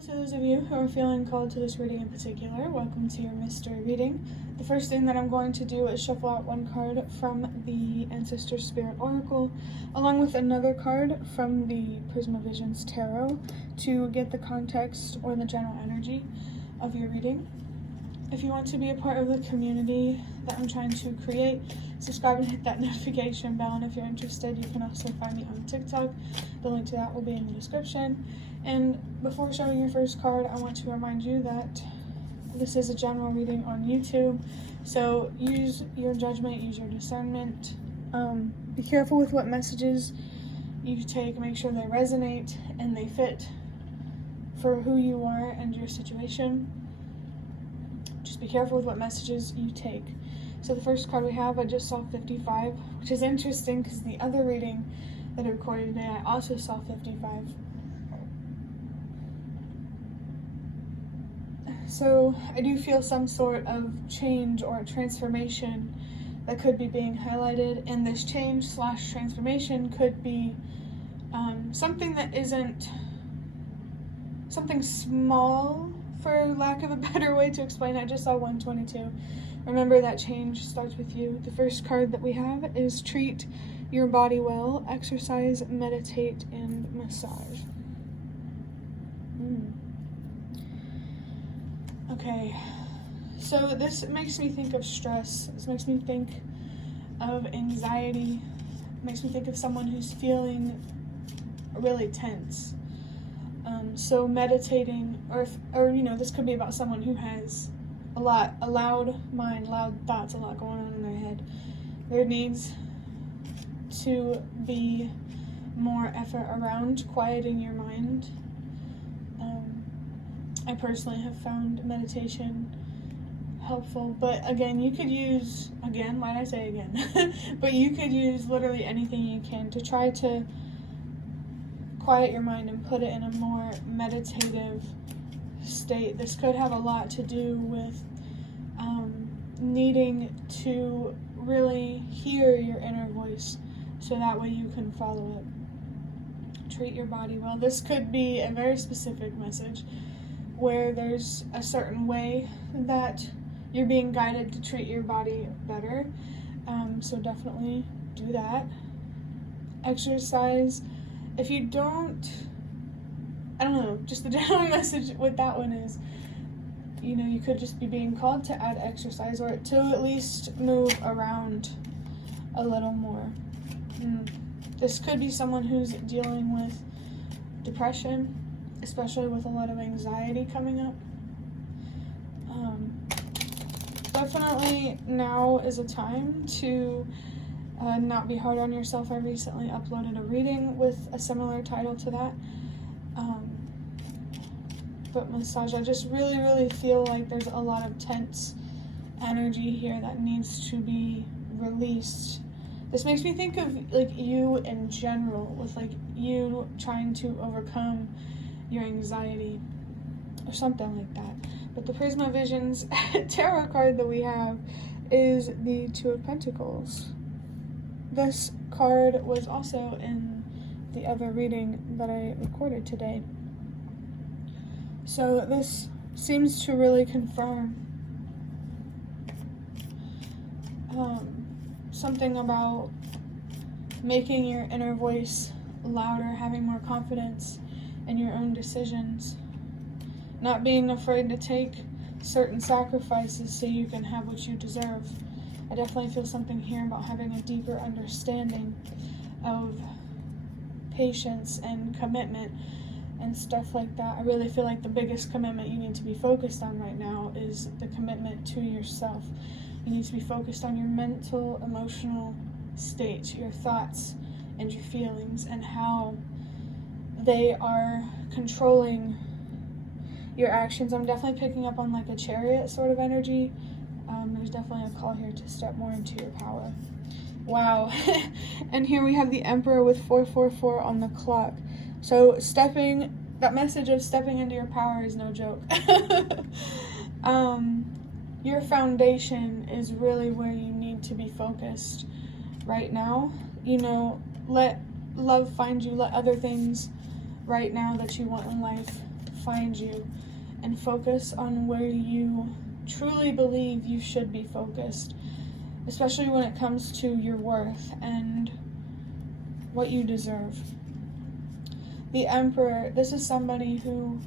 to those of you who are feeling called to this reading in particular, welcome to your mystery reading. The first thing that I'm going to do is shuffle out one card from the Ancestor Spirit Oracle, along with another card from the Prismavisions Tarot to get the context or the general energy of your reading. If you want to be a part of the community that I'm trying to create, subscribe and hit that notification bell. And if you're interested, you can also find me on TikTok. The link to that will be in the description. And before showing your first card, I want to remind you that this is a general reading on YouTube. So use your judgment, use your discernment. Be careful with what messages you take. Make sure they resonate and they fit for who you are and your situation. Just be careful with what messages you take. So the first card we have, I just saw 55, which is interesting because the other reading that I recorded today, I also saw 55. So I do feel some sort of change or transformation that could be being highlighted, and this change / transformation could be something that isn't something small, for lack of a better way to explain it. I just saw 122. Remember that change starts with you. The first card that we have is treat your body well, exercise, meditate, and massage. Okay, so this makes me think of stress. This makes me think of anxiety. It makes me think of someone who's feeling really tense. So meditating, or this could be about someone who has a loud mind, loud thoughts, a lot going on in their head. There needs to be more effort around quieting your mind. I personally have found meditation helpful, but again, you could use, but you could use literally anything you can to try to quiet your mind and put it in a more meditative state. This could have a lot to do with needing to really hear your inner voice so that way you can follow it. Treat your body well. This could be a very specific message where there's a certain way that you're being guided to treat your body better. So definitely do that. Exercise. If you don't, just the general message with that one is, you could just be being called to add exercise or to at least move around a little more. This could be someone who's dealing with depression, especially with a lot of anxiety coming up. Definitely now is a time to not be hard on yourself. I recently uploaded a reading with a similar title to that. But massage, I just really feel like there's a lot of tense energy here that needs to be released. This makes me think of like you in general, with like you trying to overcome your anxiety or something like that. But the Prismavisions tarot card that we have is the Two of Pentacles. This card was also in the other reading that I recorded today. So this seems to really confirm something about making your inner voice louder, having more confidence in your own decisions, not being afraid to take certain sacrifices so you can have what you deserve. I definitely feel something here about having a deeper understanding of patience and commitment and stuff like that. I really feel like the biggest commitment you need to be focused on right now is the commitment to yourself. You need to be focused on your mental, emotional state, your thoughts and your feelings, and how they are controlling your actions. I'm definitely picking up on like a Chariot sort of energy. There's definitely a call here to step more into your power. Wow. And here we have the Emperor with 444 on the clock. So that message of stepping into your power is no joke. Your foundation is really where you need to be focused right now. Let love find you. Let other things right now that you want in life find you and focus on where you truly believe you should be focused, especially when it comes to your worth and what you deserve. The Emperor, this is somebody who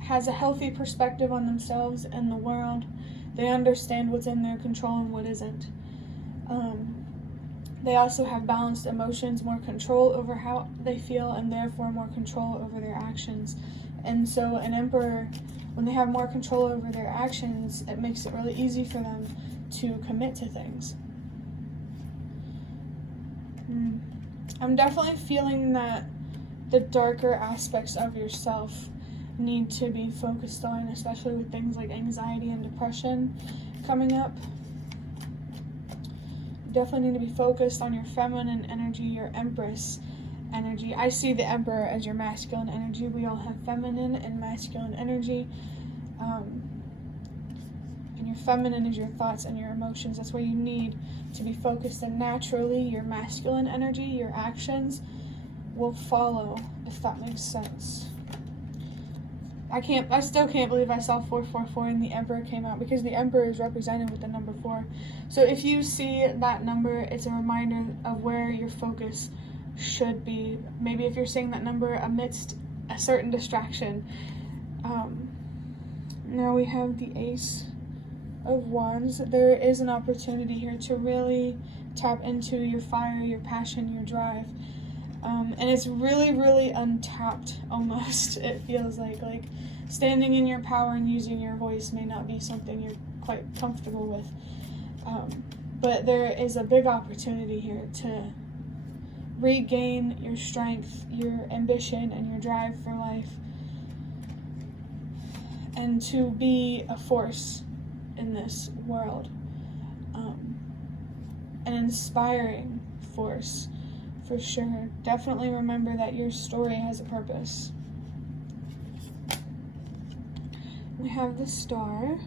has a healthy perspective on themselves and the world. They understand what's in their control and what isn't. They also have balanced emotions, more control over how they feel, and therefore more control over their actions. And so an Emperor, when they have more control over their actions, it makes it really easy for them to commit to things. I'm definitely feeling that the darker aspects of yourself need to be focused on, especially with things like anxiety and depression coming up. You definitely need to be focused on your feminine energy, your Empress energy. I see the Emperor as your masculine energy. We all have feminine and masculine energy. And your feminine is your thoughts and your emotions. That's where you need to be focused, and naturally your masculine energy, your actions will follow, if that makes sense. I still can't believe I saw 444 and the Emperor came out, because the Emperor is represented with the number 4. So if you see that number, it's a reminder of where your focus should be. Maybe if you're seeing that number amidst a certain distraction. Now we have the Ace of Wands. There is an opportunity here to really tap into your fire, your passion, your drive. And it's really, really untapped almost. It feels like standing in your power and using your voice may not be something you're quite comfortable with. But there is a big opportunity here to regain your strength, your ambition, and your drive for life, and to be a force in this world, an inspiring force for sure. Definitely remember that your story has a purpose. We have the Star.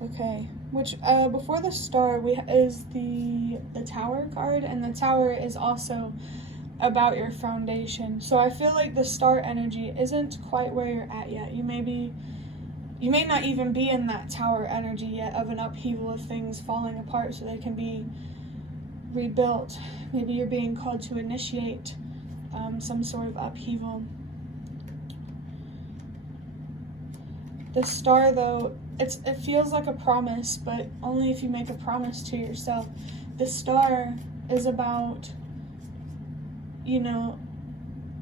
Okay, which before the Star is the Tower card, and the Tower is also about your foundation. So I feel like the Star energy isn't quite where you're at yet. You may not even be in that Tower energy yet of an upheaval of things falling apart so they can be rebuilt. Maybe you're being called to initiate some sort of upheaval. The Star, though, it feels like a promise, but only if you make a promise to yourself. The Star is about,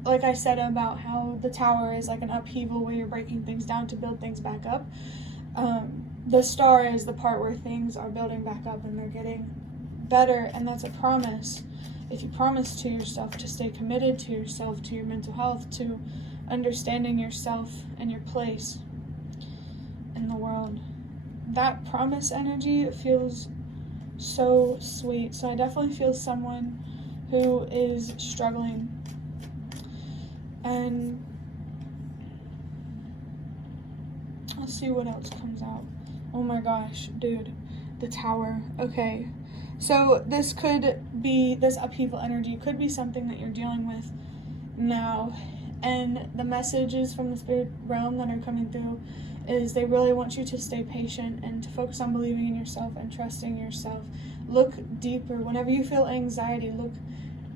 like I said about how the Tower is like an upheaval where you're breaking things down to build things back up. The Star is the part where things are building back up and they're getting better, and that's a promise. If you promise to yourself to stay committed to yourself, to your mental health, to understanding yourself and your place in the world. That promise energy feels so sweet. So I definitely feel someone who is struggling. And let's see what else comes out. Oh my gosh, dude. The Tower. Okay. So this upheaval energy could be something that you're dealing with now. And the messages from the spirit realm that are coming through is they really want you to stay patient and to focus on believing in yourself and trusting yourself. Look deeper. Whenever you feel anxiety, look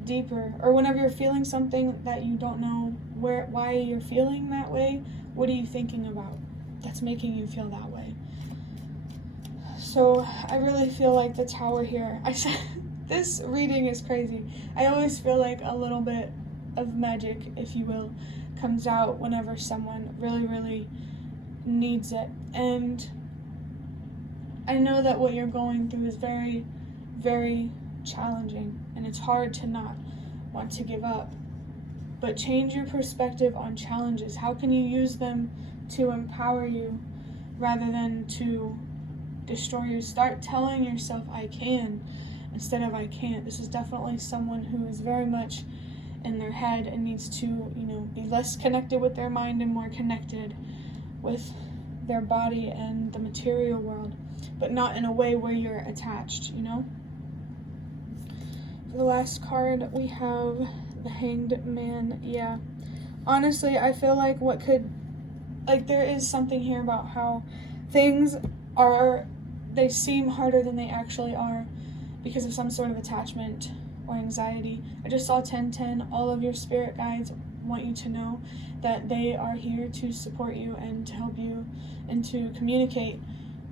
deeper. Or whenever you're feeling something that you don't know why you're feeling that way, what are you thinking about that's making you feel that way? So I really feel like the Tower here. I said this reading is crazy. I always feel like a little bit of magic, if you will, comes out whenever someone really, really needs it. And I know that what you're going through is very, very challenging, and it's hard to not want to give up. But change your perspective on challenges. How can you use them to empower you rather than to destroy you? Start telling yourself, I can, instead of I can't. This is definitely someone who is very much in their head and needs to, be less connected with their mind and more connected with their body and the material world, but not in a way where you're attached, For the last card, we have the Hanged Man. Yeah, honestly, I feel like there is something here about how things they seem harder than they actually are because of some sort of attachment or anxiety. I just saw 1010. All of your spirit guides want you to know that they are here to support you and to help you and to communicate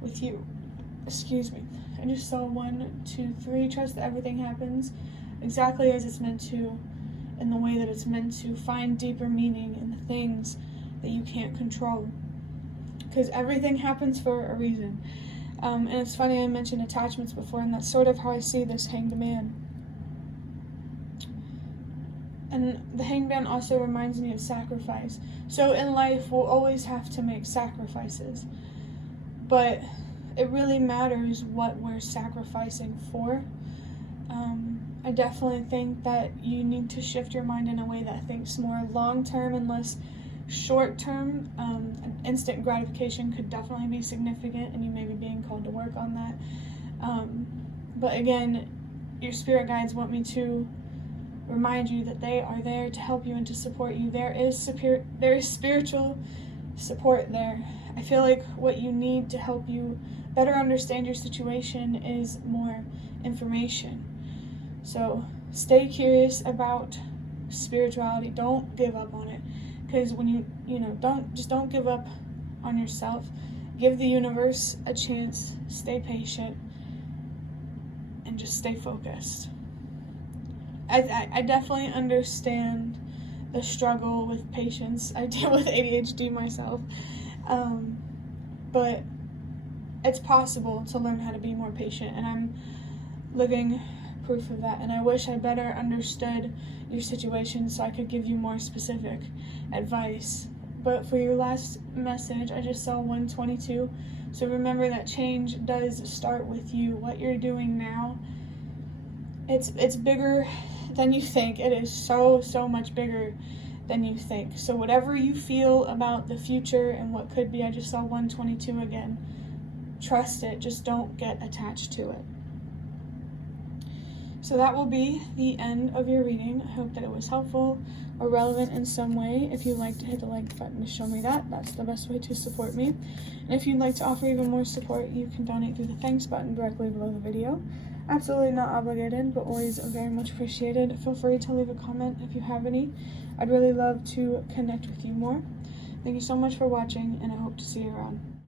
with you. Excuse me. I just saw 1, 2, 3. Trust that everything happens exactly as it's meant to, in the way that it's meant to. Find deeper meaning in the things that you can't control, because everything happens for a reason. And it's funny, I mentioned attachments before, and that's sort of how I see this Hanged Man. And the Hanged Man also reminds me of sacrifice. So in life, we'll always have to make sacrifices, but it really matters what we're sacrificing for. I definitely think that you need to shift your mind in a way that thinks more long-term and less short-term. Instant gratification could definitely be significant, and you may be being called to work on that. But again, your spirit guides want me to remind you that they are there to help you and to support you. There is spiritual support there. I feel like what you need to help you better understand your situation is more information. So stay curious about spirituality. Don't give up on it, because when don't give up on yourself. Give the universe a chance. Stay patient and just stay focused. I definitely understand the struggle with patience. I deal with ADHD myself, but it's possible to learn how to be more patient, and I'm living proof of that. And I wish I better understood your situation so I could give you more specific advice. But for your last message, I just saw 122. So remember that change does start with you. What you're doing now, it's bigger than you think. It is so much bigger than you think. So whatever you feel about the future and what could be, I just saw 122 again. Trust it. Just don't get attached to it. So that will be the end of your reading. I hope that it was helpful or relevant in some way. If you'd like to hit the like button to show me that, that's the best way to support me. And if you'd like to offer even more support, you can donate through the thanks button directly below the video. Absolutely not obligated, but always very much appreciated. Feel free to leave a comment if you have any. I'd really love to connect with you more. Thank you so much for watching, and I hope to see you around.